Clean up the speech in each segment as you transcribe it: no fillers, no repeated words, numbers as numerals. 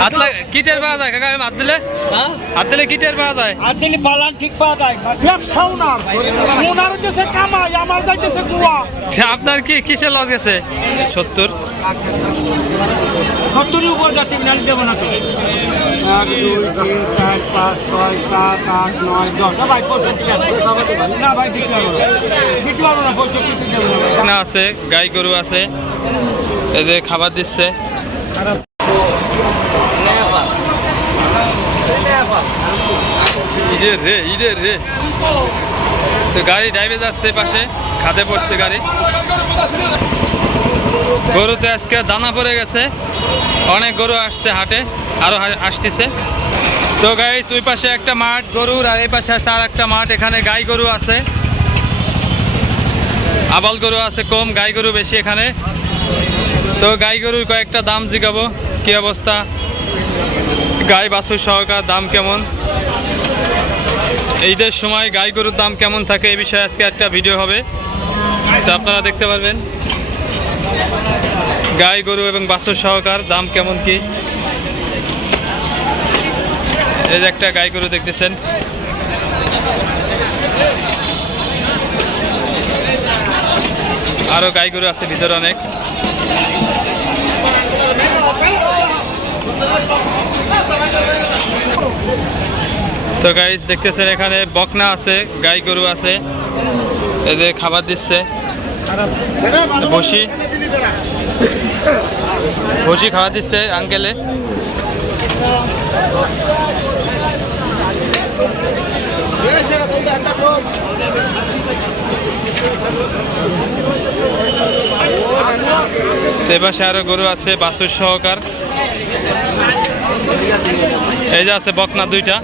হাত কি টের পাওয়া যায় কাকা? হাত দিলে হাত দিলে কি টের পাওয়া যায়? হাত দিলে পালান ঠিক পাওয়া যায়। ব্যবসাও না, ওনার হচ্ছে কামাই, আমার যাইতেছে গোয়া। আপনার কি কিসের লস গেছে? 70 70 উপর যাচ্ছে, নালি দেবো না তো। 1 2 3 4 5 6 7 8 9 10 ভাই 65 না ভাই দিতে পারবো না 65 দেবো না। আছে গাই গরু আছে, এই যে খাবার দিচ্ছে। ইডের রে তো গাড়ি ড্রাইভে যাচ্ছে, পাশে খাদে পড়ছে গাড়ি। গরুতে আজকে দানা পড়ে গেছে, অনেক গরু আসছে হাটে, আরো আসতেছে। তো গাইস ওই পাশে একটা মাঠ গরুর, আর এই পাশে আছে আর একটা মাঠ। এখানে গাই গরু আছে, আবাল গরু আছে কম, গাই গরু বেশি এখানে। তো গাই গরুর কয়েকটা দাম জিগাবো, কি অবস্থা, গাই বাছুর সহকার দাম কেমন, ঈদের সময় গাই গরুর দাম কেমন থাকে, এই বিষয়ে আজকে একটা ভিডিও হবে। তো আপনারা দেখতে পারবেন গাই গরু এবং বাছুর সহকার দাম কেমন কি। এই যে একটা গাই গরু দেখতেছেন, আরো গাই গরু আছে ভিতরে অনেক। তো গাইস দেখতেছেন এখানে বকনা আছে, গাই গরু আছে, এই যে খাবার দিচ্ছে। বসি খাবার দিচ্ছে আঙ্কেলে। এপাশে আরো গরু আছে বাছুর সহকার, এই যে আছে বকনা দুইটা।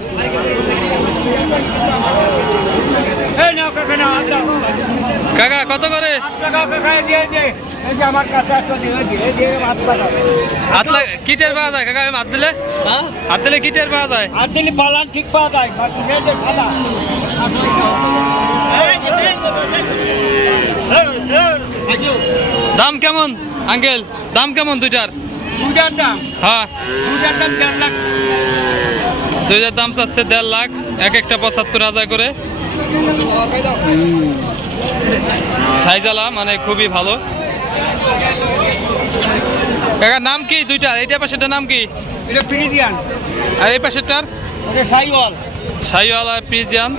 কাকা কত করে? কি টের পাওয়া যায় কাকা? হাত দিলে হাত দিলে কি টের পাওয়া যায়? হাত দিলে পালান ঠিক পাওয়া যায়। দাম কেমন আঙ্কেল? দাম কেমন দুইটার? দুইটার দাম? হ্যাঁ, দুইটার দাম 1.5 লাখ। দুইটার দাম চাচ্ছে 1.5 লাখ, এক একটা 75,000 করে। সাইজালা মানে খুবই ভালো। কাকার নাম কি দুইটার? এইটা পাশেরটার নাম কি? এটা ফ্রিজিয়ান। আর এই পাশেরটার? এটা সাইওয়াল। সাইওয়াল আর ফ্রিজিয়ান,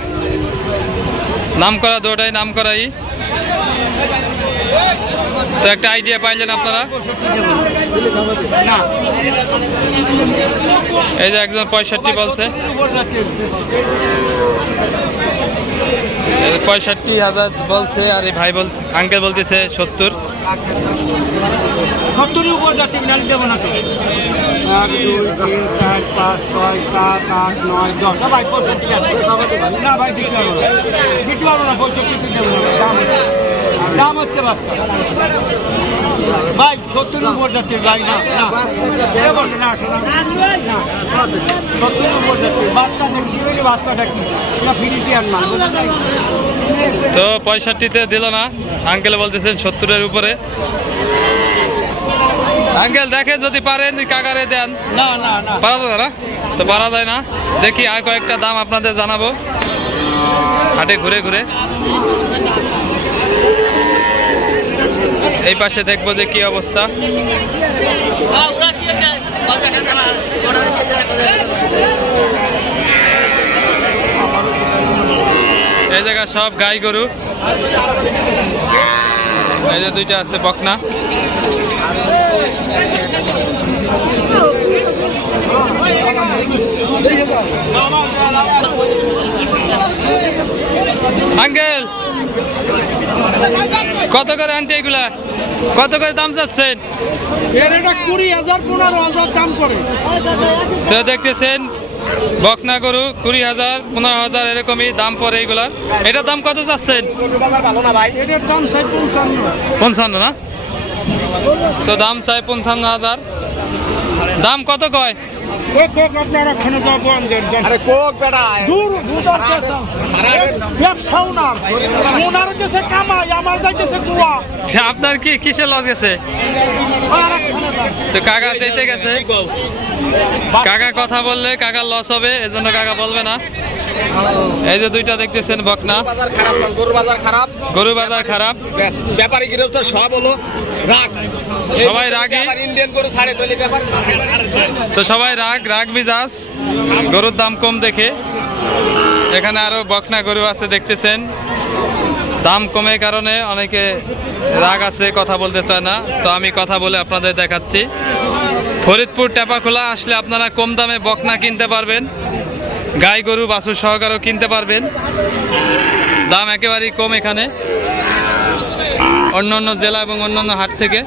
নাম করা দুটাই, নাম করাই। তো একটা আইডিয়া পাইলেন আপনারা। এই যে একজন 65 বলছে, 65,000 বলছে, আর এই ভাই আঙ্কেল বলতেছে 70। 70 উপর যাচ্ছে, নালি দেবো না তো। 1 2 3 4 5 6 7 8 9 10 ভাই 65 না ভাই দিতে পারবো না 65 দেবো না। দাম হচ্ছে বাচ্চা ভাই 70 উপর যাচ্ছে ভাই। না না 70 উপর যাচ্ছে বাচ্চা দেখি, বাচ্চাটা কি এটা ফ্রিজিয়ান মাল। তো 65-তে দিল না, আঙ্কেল বলতেছেন 70-এর উপরে। আঙ্কেল দেখেন যদি পারেন কাকারে দেন। না না না পারা যায় না, তো পারা যায় না। দেখি আর কয়েকটা দাম আপনাদের জানাবো হাটে ঘুরে ঘুরে। এই পাশে দেখবো যে কি অবস্থা। এই জায়গা সব গাই গরু, এই যে দুইটা আছে বকনা। আঙ্কেল কত করে আন্টি এগুলা? কত করে দাম চাচ্ছেন? এর এটা 20,000 15,000 দাম করে। তো দেখতেছেন বকনা গরু 20,000 15,000 এরকমই দাম পড়ে এগুলার। এটার দাম কত চাচ্ছেন? এটার দাম 55 না? তো দাম চাই 55,000। দাম কত কয়? ওই কোক আপনারা খানে যাবো আনবেন আরে কোক বেটা দূর দুটার কেসা ব্যবসাও না ওনার কাছে কামাই আমার যাইতেছে কুয়া আপনার কি কিসের লস গেছে? তো কাকা চাইতে গেছে, কাকা কথা বললে কাকার লস হবে, এজন্য কাকা বলবে না। এই যে দুইটা দেখতেছেন বকনা, বাজার খারাপ না, গরু বাজার খারাপ, গরু বাজার খারাপ, ব্যাপারী গৃহস্থ সব হলো রাগ, সবাই রাগী। ইন্ডিয়ান গরু ছাড়ে তৈরি ব্যাপার। তো সবাই রাগ মিজাজ, গরুর দাম কম দেখে। এখানে আরো বকনা গরু আছে দেখতেছেন, দাম কমের কারণে অনেকে রাগ আছে, কথা বলতে চায় না। তো আমি কথা বলে আপনাদের দেখাচ্ছি। ফরিদপুর টেপাখোলা আসলে আপনারা কম দামে বকনা কিনতে পারবেন, গাই গরু বাছুর সহকারেও কিনতে পারবেন। দাম একেবারেই কম এখানে অন্যান্য জেলা এবং অন্যান্য হাট থেকে।